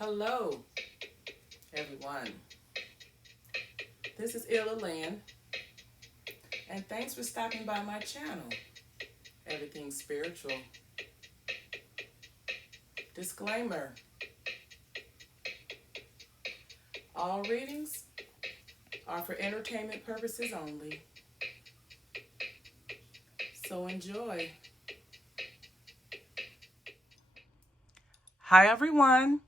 Hello, everyone. This is Illa Lynn, and thanks for stopping by my channel, Everything Spiritual. Disclaimer: all readings are for entertainment purposes only, so enjoy. Hi, everyone.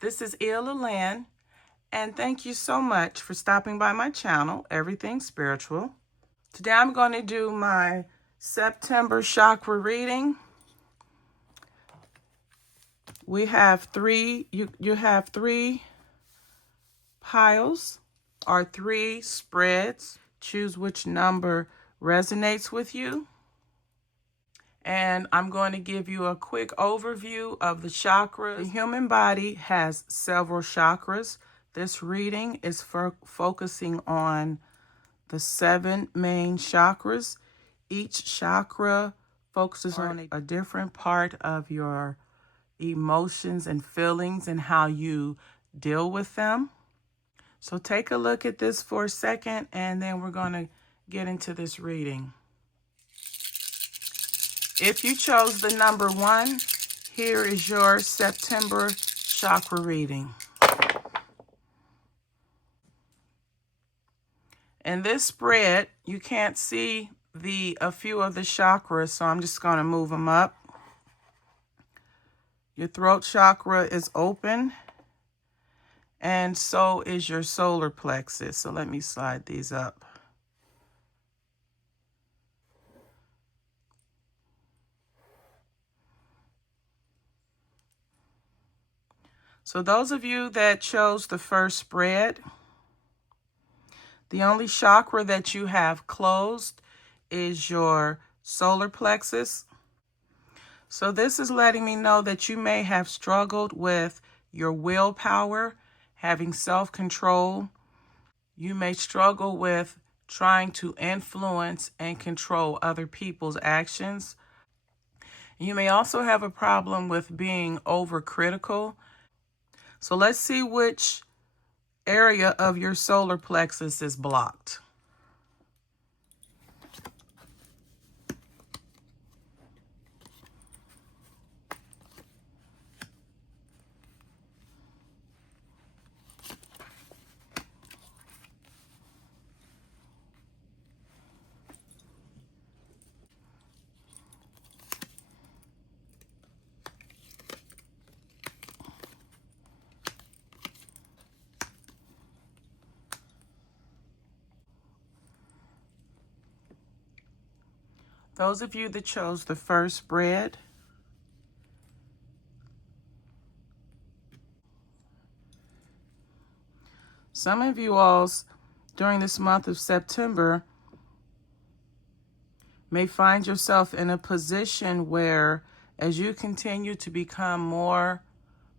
This is Illa Lynn, and thank you so much for stopping by my channel, Everything Spiritual. Today I'm going to do my September chakra reading. We have three, you have three piles or three spreads. Choose which number resonates with you. And I'm going to give you a quick overview of the chakras. The human body has several chakras. This reading is focusing on the 7 main chakras. Each chakra focuses on a different part of your emotions and feelings and how you deal with them. So take a look at this for a second, and then we're going to get into this reading. If you chose the number 1, here is your September chakra reading. In this spread, you can't see a few of the chakras, so I'm just going to move them up. Your throat chakra is open, and so is your solar plexus. So let me slide these up. So those of you that chose the first spread, the only chakra that you have closed is your solar plexus. So this is letting me know that you may have struggled with your willpower, having self-control. You may struggle with trying to influence and control other people's actions. You may also have a problem with being overcritical. So let's see which area of your solar plexus is blocked. Those of you that chose the first spread, some of you all during this month of September may find yourself in a position where, as you continue to become more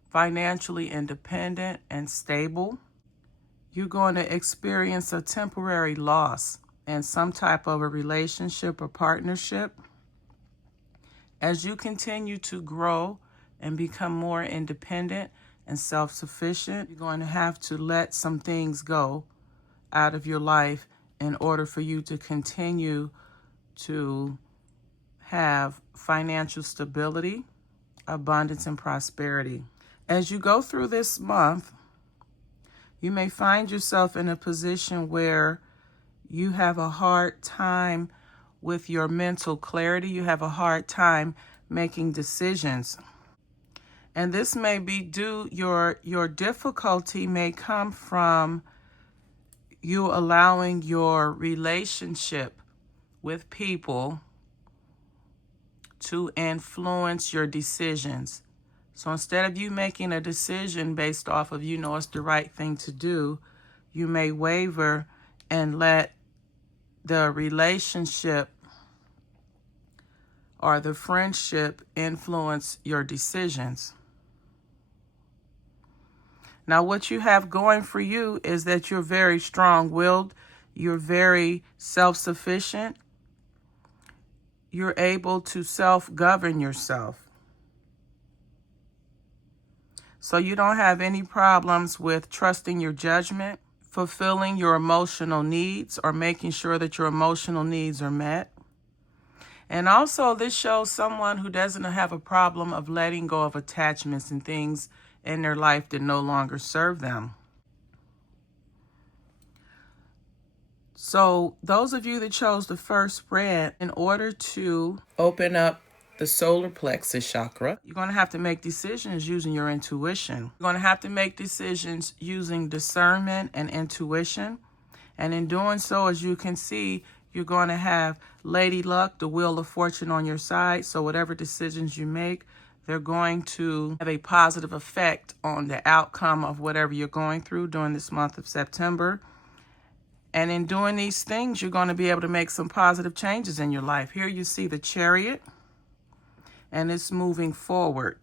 financially independent and stable, you're going to experience a temporary loss in some type of a relationship or partnership. As you continue to grow and become more independent and self-sufficient, you're going to have to let some things go out of your life in order for you to continue to have financial stability, abundance, and prosperity. As you go through this month, you may find yourself in a position where you have a hard time with your mental clarity. You have a hard time making decisions. And this may be your difficulty may come from you allowing your relationship with people to influence your decisions. So instead of you making a decision based off of it's the right thing to do, you may waver and let the relationship or the friendship influence your decisions. Now, what you have going for you is that you're very strong-willed, you're very self-sufficient, you're able to self-govern yourself. So you don't have any problems with trusting your judgment, fulfilling your emotional needs, or making sure that your emotional needs are met. And also this shows someone who doesn't have a problem of letting go of attachments and things in their life that no longer serve them. So those of you that chose the first spread, in order to open up the solar plexus chakra, you're going to have to make decisions using your intuition. You're going to have to make decisions using discernment and intuition. And in doing so, as you can see, you're going to have Lady Luck, the Wheel of Fortune, on your side. So whatever decisions you make, they're going to have a positive effect on the outcome of whatever you're going through during this month of September. And in doing these things, you're going to be able to make some positive changes in your life. Here you see the Chariot, and it's moving forward.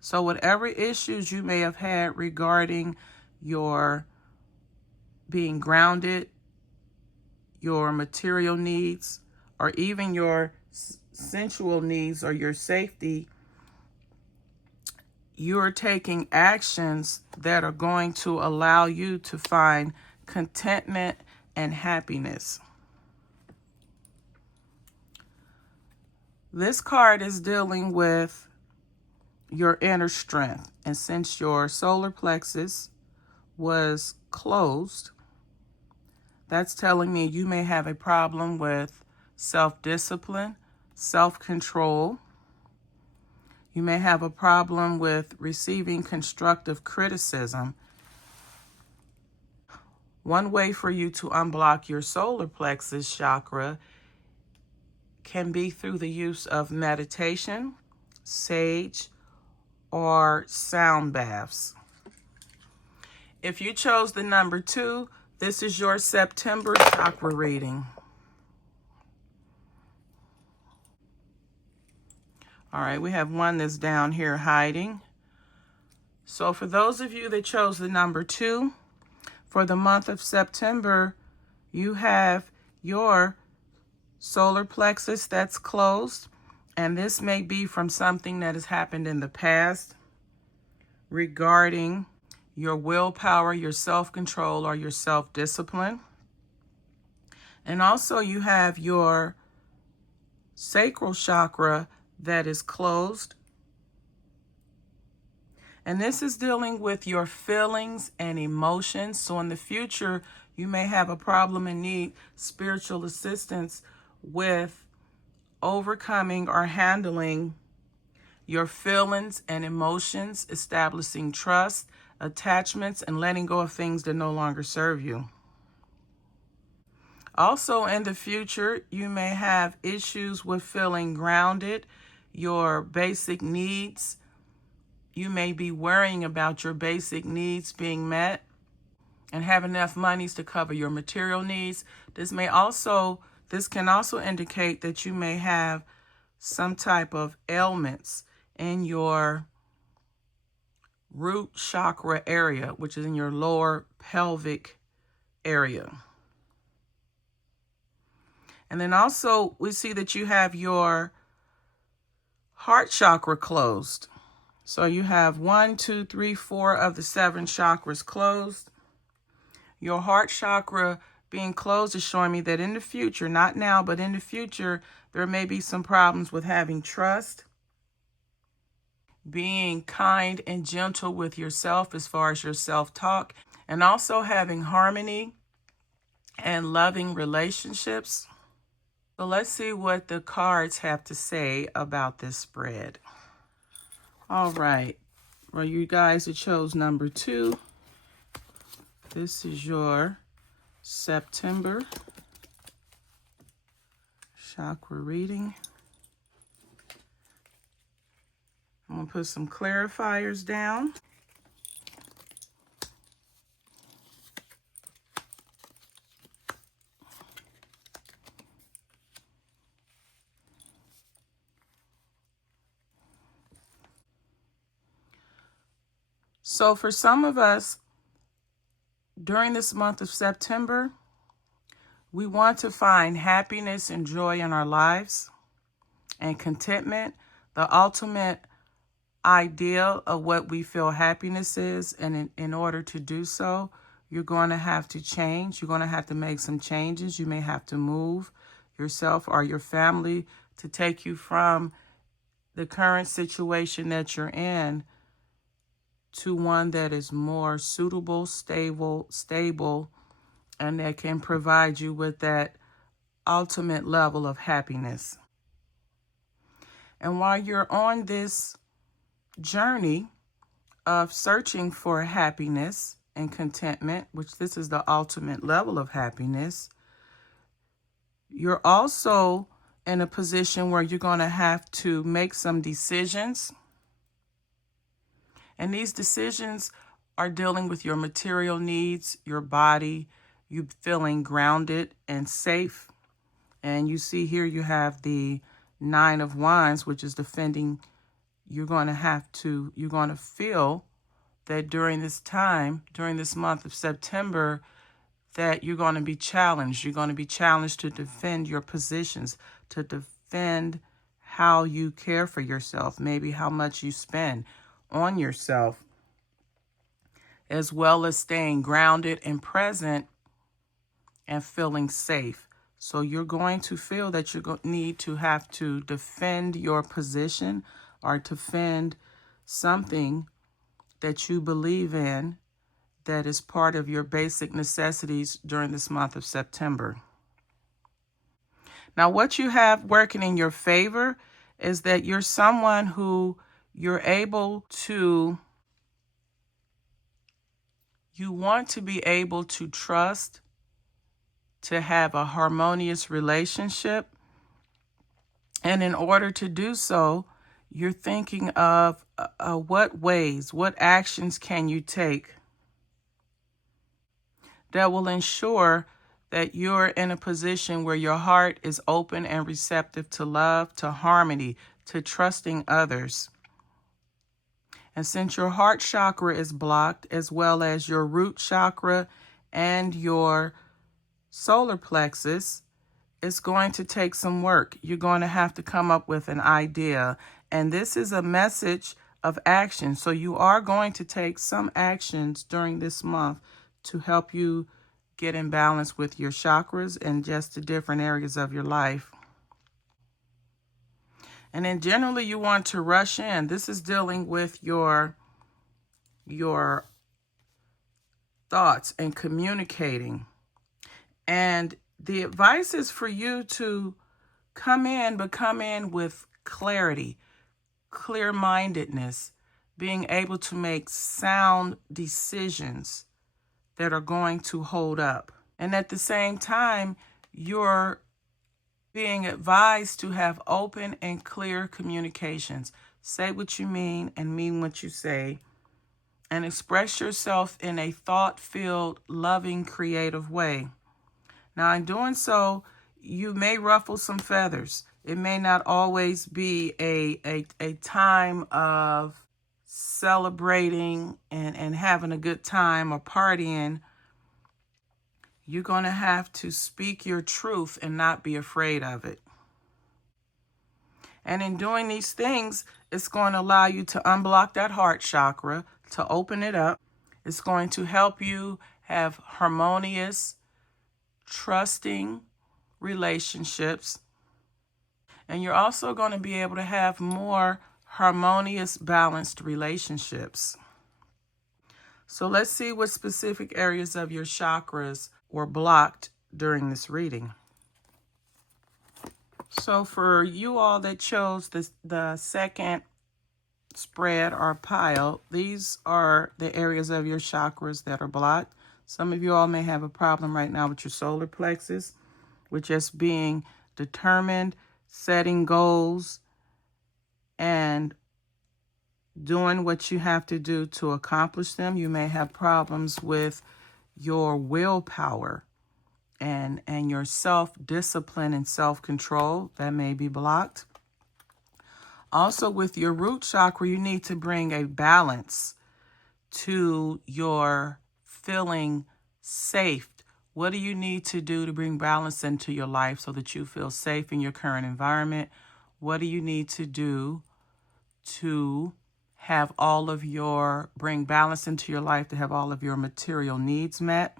So whatever issues you may have had regarding your being grounded, your material needs, or even your sensual needs or your safety, you're taking actions that are going to allow you to find contentment and happiness. This card is dealing with your inner strength. And since your solar plexus was closed, that's telling me you may have a problem with self-discipline, self-control. You may have a problem with receiving constructive criticism. One way for you to unblock your solar plexus chakra can be through the use of meditation, sage, or sound baths. If you chose the number 2, this is your September chakra reading. All right, we have one that's down here hiding. So for those of you that chose the number 2, for the month of September, you have your solar plexus that's closed, and this may be from something that has happened in the past regarding your willpower, your self-control, or your self-discipline. And also you have your sacral chakra that is closed. And this is dealing with your feelings and emotions. So in the future, you may have a problem and need spiritual assistance with overcoming or handling your feelings and emotions, establishing trust, attachments, and letting go of things that no longer serve you. Also in the future, you may have issues with feeling grounded, your basic needs. You may be worrying about your basic needs being met and have enough monies to cover your material needs. This can also indicate that you may have some type of ailments in your root chakra area, which is in your lower pelvic area. And then also we see that you have your heart chakra closed. So you have 1, 2, 3, 4 of the 7 chakras closed. Your heart chakra being closed is showing me that in the future, not now, but in the future, there may be some problems with having trust, being kind and gentle with yourself as far as your self-talk, and also having harmony and loving relationships. So let's see what the cards have to say about this spread. All right, well, you guys that chose number 2, this is your September chakra reading. I'm going to put some clarifiers down. So for some of us, during this month of September, we want to find happiness and joy in our lives and contentment. The ultimate idea of what we feel happiness is, and in order to do so, you're going to have to change. You're going to have to make some changes. You may have to move yourself or your family to take you from the current situation that you're in to one that is more suitable, stable, and that can provide you with that ultimate level of happiness. And while you're on this journey of searching for happiness and contentment, which this is the ultimate level of happiness, you're also in a position where you're going to have to make some decisions. And these decisions are dealing with your material needs, your body, you feeling grounded and safe. And you see here you have the Nine of Wands, which is defending. You're going to feel that during this time, during this month of September, that you're going to be challenged. You're going to be challenged to defend your positions, to defend how you care for yourself, maybe how much you spend on yourself, as well as staying grounded and present and feeling safe. So you're going to feel that you need to have to defend your position or defend something that you believe in that is part of your basic necessities during this month of September. Now, what you have working in your favor is that you're someone who you want to be able to trust, to have a harmonious relationship. And in order to do so, you're thinking of what actions can you take that will ensure that you're in a position where your heart is open and receptive to love, to harmony, to trusting others. And since your heart chakra is blocked, as well as your root chakra and your solar plexus, it's going to take some work. You're going to have to come up with an idea. And this is a message of action. So you are going to take some actions during this month to help you get in balance with your chakras and just the different areas of your life. And then generally you want to rush in. This is dealing with your thoughts and communicating. And the advice is for you to come in with clarity, clear-mindedness, being able to make sound decisions that are going to hold up. And at the same time, you're being advised to have open and clear communications. Say what you mean and mean what you say, and express yourself in a thought-filled, loving, creative way. Now, in doing so, you may ruffle some feathers. It may not always be a time of celebrating and having a good time or partying. You're going to have to speak your truth and not be afraid of it. And in doing these things, it's going to allow you to unblock that heart chakra, to open it up. It's going to help you have harmonious, trusting relationships. And you're also going to be able to have more harmonious, balanced relationships. So let's see what specific areas of your chakras were blocked during this reading. So for you all that chose the second spread or pile, these are the areas of your chakras that are blocked. Some of you all may have a problem right now with your solar plexus, with just being determined, setting goals, and doing what you have to do to accomplish them. You may have problems with your willpower and your self-discipline and self-control that may be blocked. Also, with your root chakra, you need to bring a balance to your feeling safe. What do you need to do to bring balance into your life so that you feel safe in your current environment? What do you need to do to bring balance into your life, to have all of your material needs met,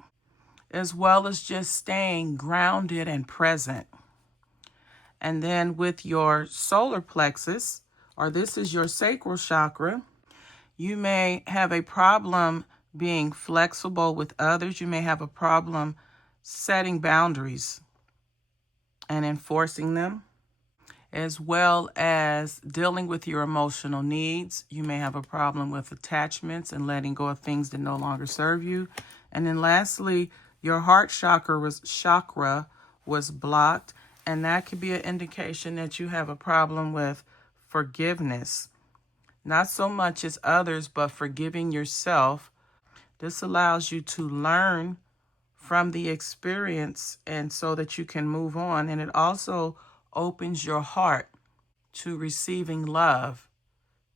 as well as just staying grounded and present. And then with your solar plexus, or this is your sacral chakra, you may have a problem being flexible with others. You may have a problem setting boundaries and enforcing them, as well as dealing with your emotional needs. You may have a problem with attachments and letting go of things that no longer serve you. And then lastly, your heart chakra was blocked, and that could be an indication that you have a problem with forgiveness. Not so much as others, but forgiving yourself. This allows you to learn from the experience and so that you can move on. And it also opens your heart to receiving love,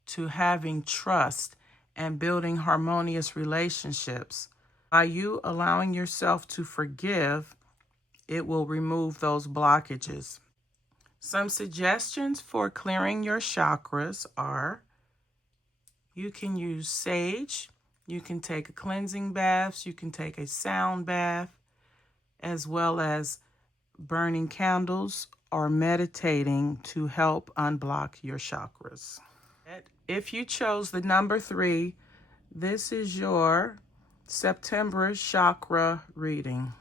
to having trust, and building harmonious relationships. By you allowing yourself to forgive, it will remove those blockages. Some suggestions for clearing your chakras are: you can use sage, you can take a cleansing bath, you can take a sound bath, as well as burning candles or meditating to help unblock your chakras. If you chose the number 3, this is your September chakra reading.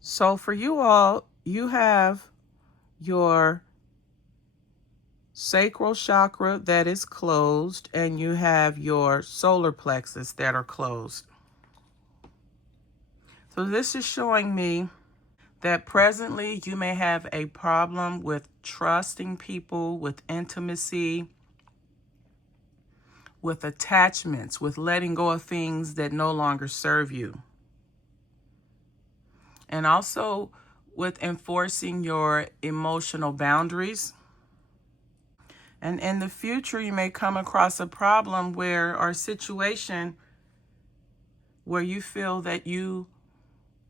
So for you all, you have your sacral chakra that is closed, and you have your solar plexus that are closed. So this is showing me that presently you may have a problem with trusting people, with intimacy, with attachments, with letting go of things that no longer serve you. And also with enforcing your emotional boundaries. And in the future, you may come across a problem or a situation where you feel that you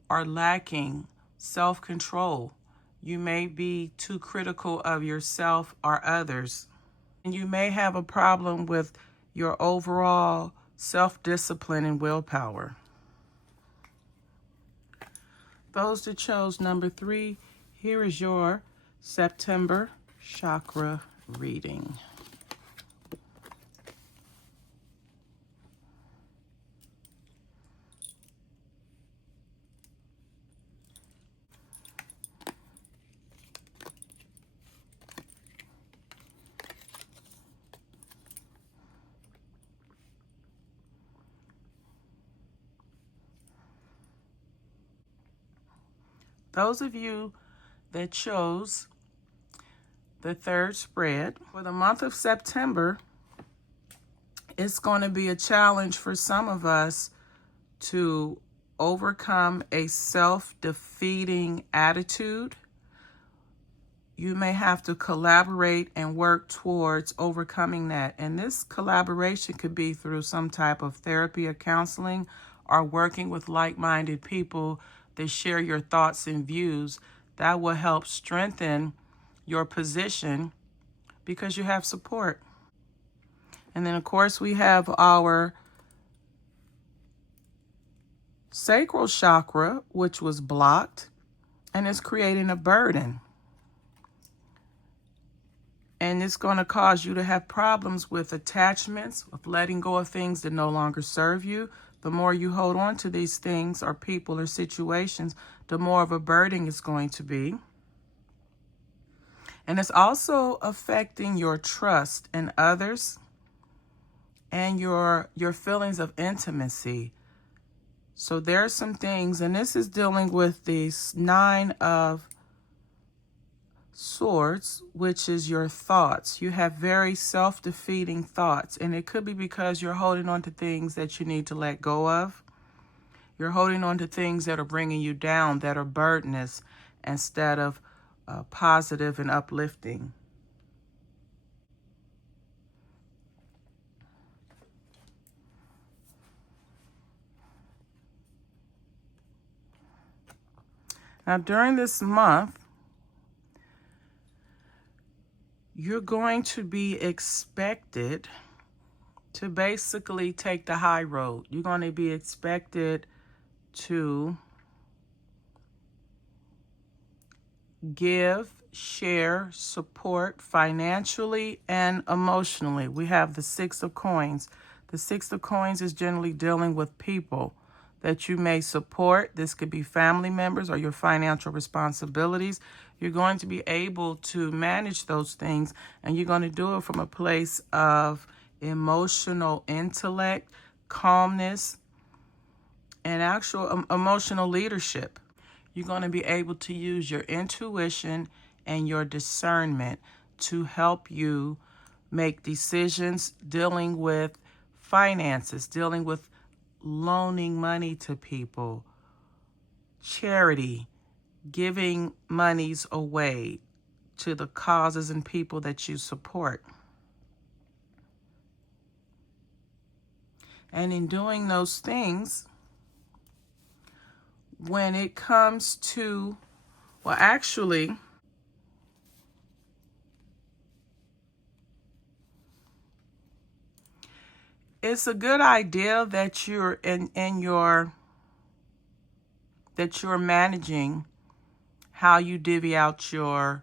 are lacking self-control. You may be too critical of yourself or others. And you may have a problem with your overall self-discipline and willpower. Those that chose number 3, here is your September chakra reading. Those of you that chose the 3rd spread, for the month of September, it's going to be a challenge for some of us to overcome a self-defeating attitude. You may have to collaborate and work towards overcoming that. And this collaboration could be through some type of therapy or counseling, or working with like-minded people that share your thoughts and views. That will help strengthen your position because you have support. And then, of course, we have our sacral chakra, which was blocked, and it's creating a burden. And it's going to cause you to have problems with attachments, with letting go of things that no longer serve you. The more you hold on to these things or people or situations, the more of a burden it's going to be. And it's also affecting your trust in others and your feelings of intimacy. So there are some things, and this is dealing with the 9 of Swords, which is your thoughts. You have very self-defeating thoughts, and it could be because you're holding on to things that you need to let go of. You're holding on to things that are bringing you down, that are burdenous, instead of positive and uplifting. Now, during this month, you're going to be expected to basically take the high road. You're going to be expected to give, share, support financially and emotionally. We have the Six of Coins. The Six of Coins is generally dealing with people that you may support. This could be family members or your financial responsibilities. You're going to be able to manage those things, and you're going to do it from a place of emotional intellect, calmness, and actual emotional leadership. You're going to be able to use your intuition and your discernment to help you make decisions dealing with finances, dealing with loaning money to people, charity, giving monies away to the causes and people that you support. And in doing those things, when it comes to, well, actually, it's a good idea that you're that you're managing how you divvy out your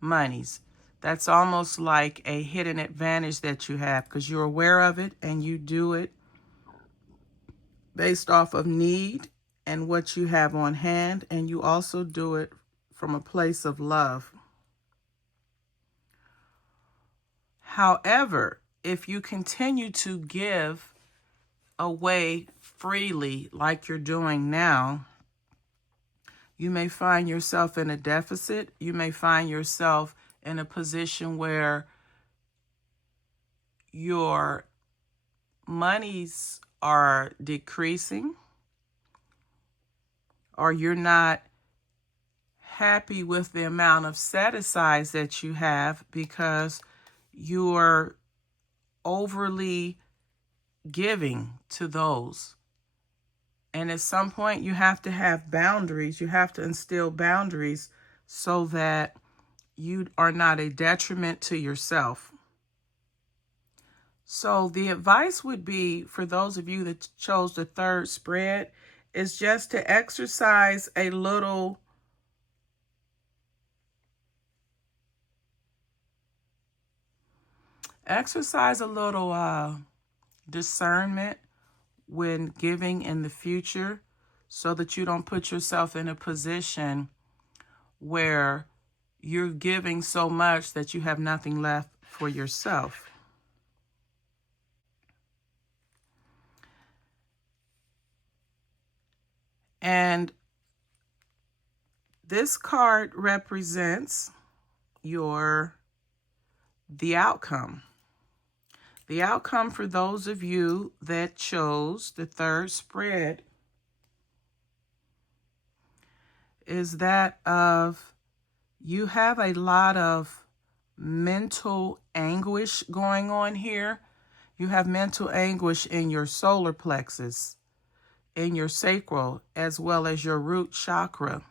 monies. That's almost like a hidden advantage that you have because you're aware of it and you do it based off of need and what you have on hand, and you also do it from a place of love. However, if you continue to give away freely like you're doing now, you may find yourself in a deficit. You may find yourself in a position where your monies are decreasing, or you're not happy with the amount of set-asides that you have because you're overly giving to those. And at some point, you have to have boundaries. You have to instill boundaries so that you are not a detriment to yourself. So the advice would be for those of you that chose the third spread is just to exercise a little discernment when giving in the future, so that you don't put yourself in a position where you're giving so much that you have nothing left for yourself. And this card represents the outcome. The outcome for those of you that chose the third spread is that of you have a lot of mental anguish going on here. You have mental anguish in your solar plexus, in your sacral, as well as your root chakra.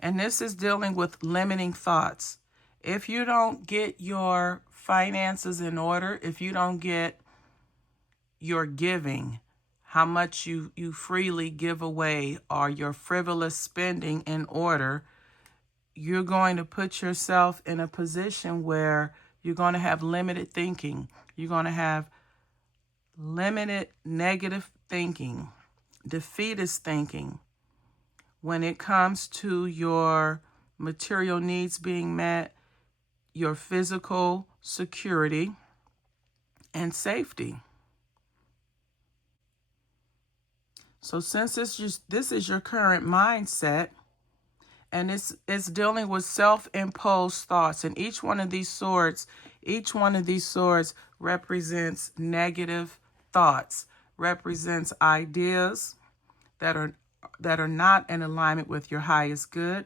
And this is dealing with limiting thoughts. If you don't get your finances in order, if you don't get your giving, how much you freely give away, or your frivolous spending in order, you're going to put yourself in a position where you're going to have limited thinking. You're going to have limited negative thinking, defeatist thinking when it comes to your material needs being met, your physical security and safety. So since this is your current mindset, and it's dealing with self-imposed thoughts, and each one of these swords represents negative thoughts, represents ideas that are not in alignment with your highest good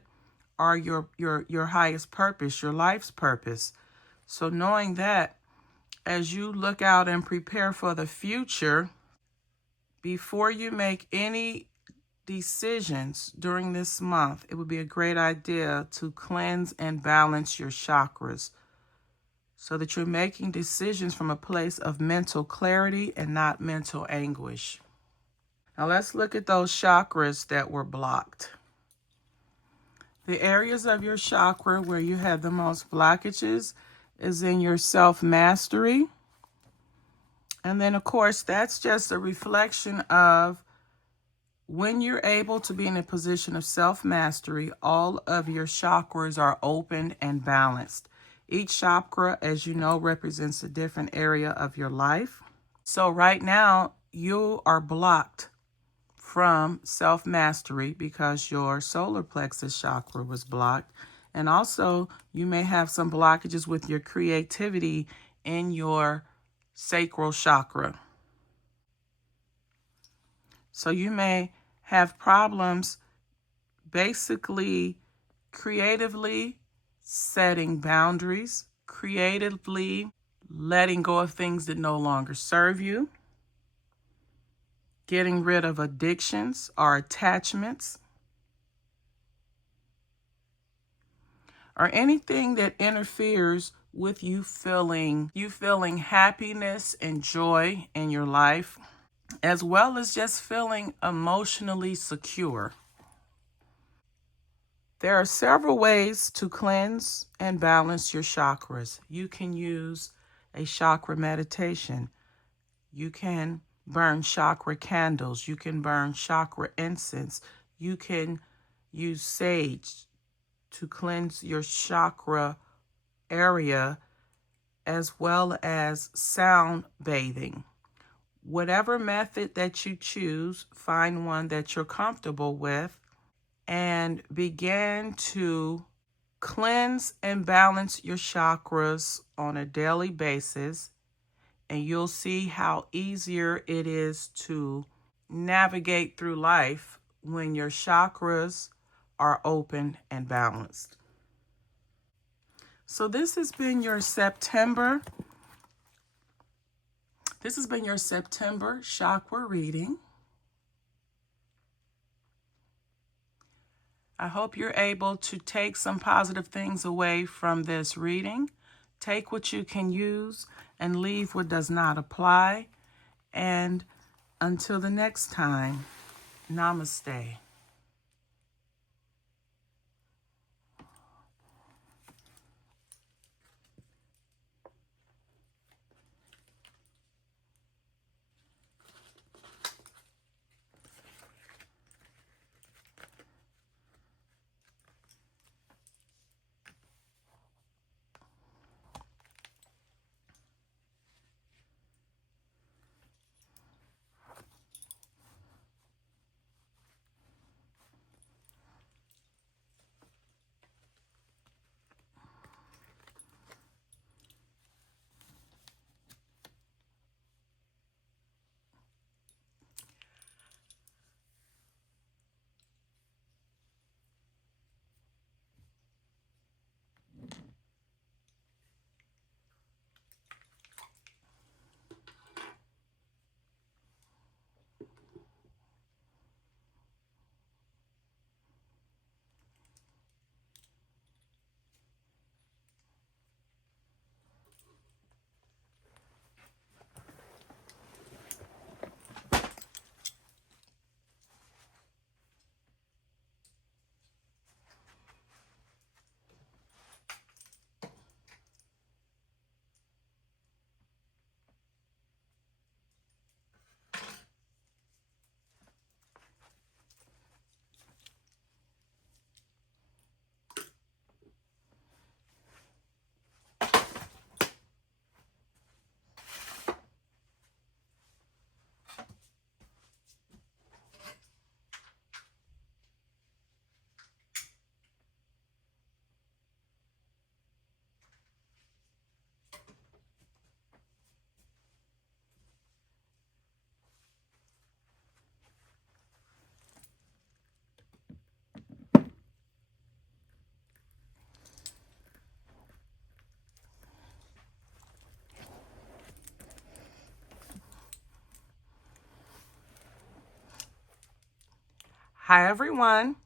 or your highest purpose, your life's purpose. So knowing that, as you look out and prepare for the future, before you make any decisions during this month, it would be a great idea to cleanse and balance your chakras. so that you're making decisions from a place of mental clarity and not mental anguish. Now let's look at those chakras that were blocked. The areas of your chakra where you have the most blockages is in your self-mastery. And then, of course, that's just a reflection of when you're able to be in a position of self-mastery, all of your chakras are open and balanced. Each chakra, as you know, represents a different area of your life. So right now, you are blocked from self-mastery because your solar plexus chakra was blocked. And also, you may have some blockages with your creativity in your sacral chakra. So you may have problems basically creatively setting boundaries, creatively letting go of things that no longer serve you, getting rid of addictions or attachments, or anything that interferes with you feeling happiness and joy in your life, as well as just feeling emotionally secure. There are several ways to cleanse and balance your chakras. You can use a chakra meditation. You can burn chakra candles. You can burn chakra incense. You can use sage to cleanse your chakra area, as well as sound bathing. Whatever method that you choose, find one that you're comfortable with and begin to cleanse and balance your chakras on a daily basis, and you'll see how easier it is to navigate through life when your chakras are open and balanced. So this has been your September chakra reading. I hope you're able to take some positive things away from this reading. Take what you can use and leave what does not apply. And until the next time, namaste. Hi, everyone.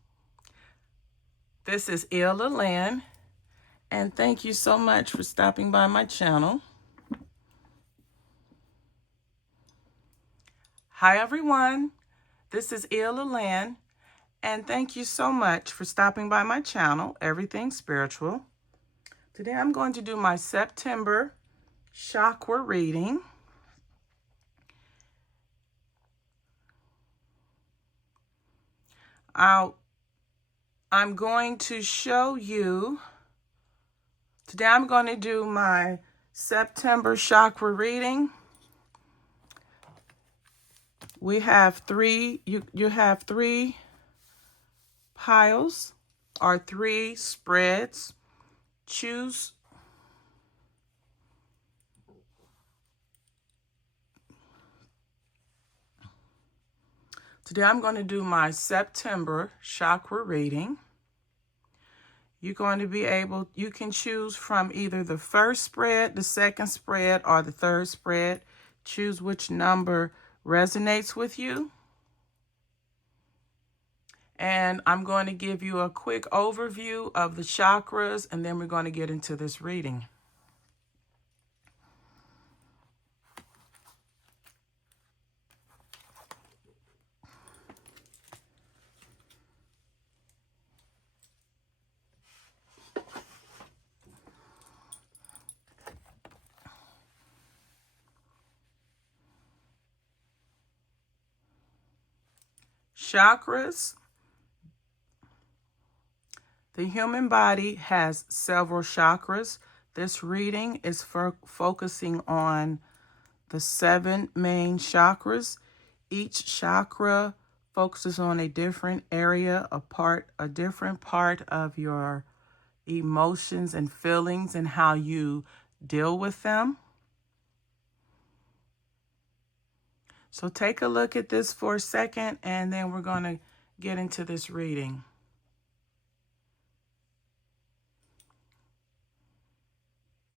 This is Illa Lynn, and thank you so much for stopping by my channel. Hi everyone, this is Ila Lynn, and thank you so much for stopping by my channel, Everything Spiritual. Today I'm going to do my September chakra reading. I'm going to show you, today I'm going to do my September chakra reading. We have three, you have three piles or three spreads. Choose Today I'm going to do my September chakra reading. You're going to be able, you can choose from either the first spread, the second spread, or the third spread. Choose which number resonates with you. And I'm going to give you a quick overview of the chakras, and then we're going to get into this reading. Chakras. The human body has several chakras. This reading is focusing on the 7 main chakras. Each chakra focuses on a different area, a different part of your emotions and feelings and how you deal with them. So take a look at this for a second, and then we're going to get into this reading.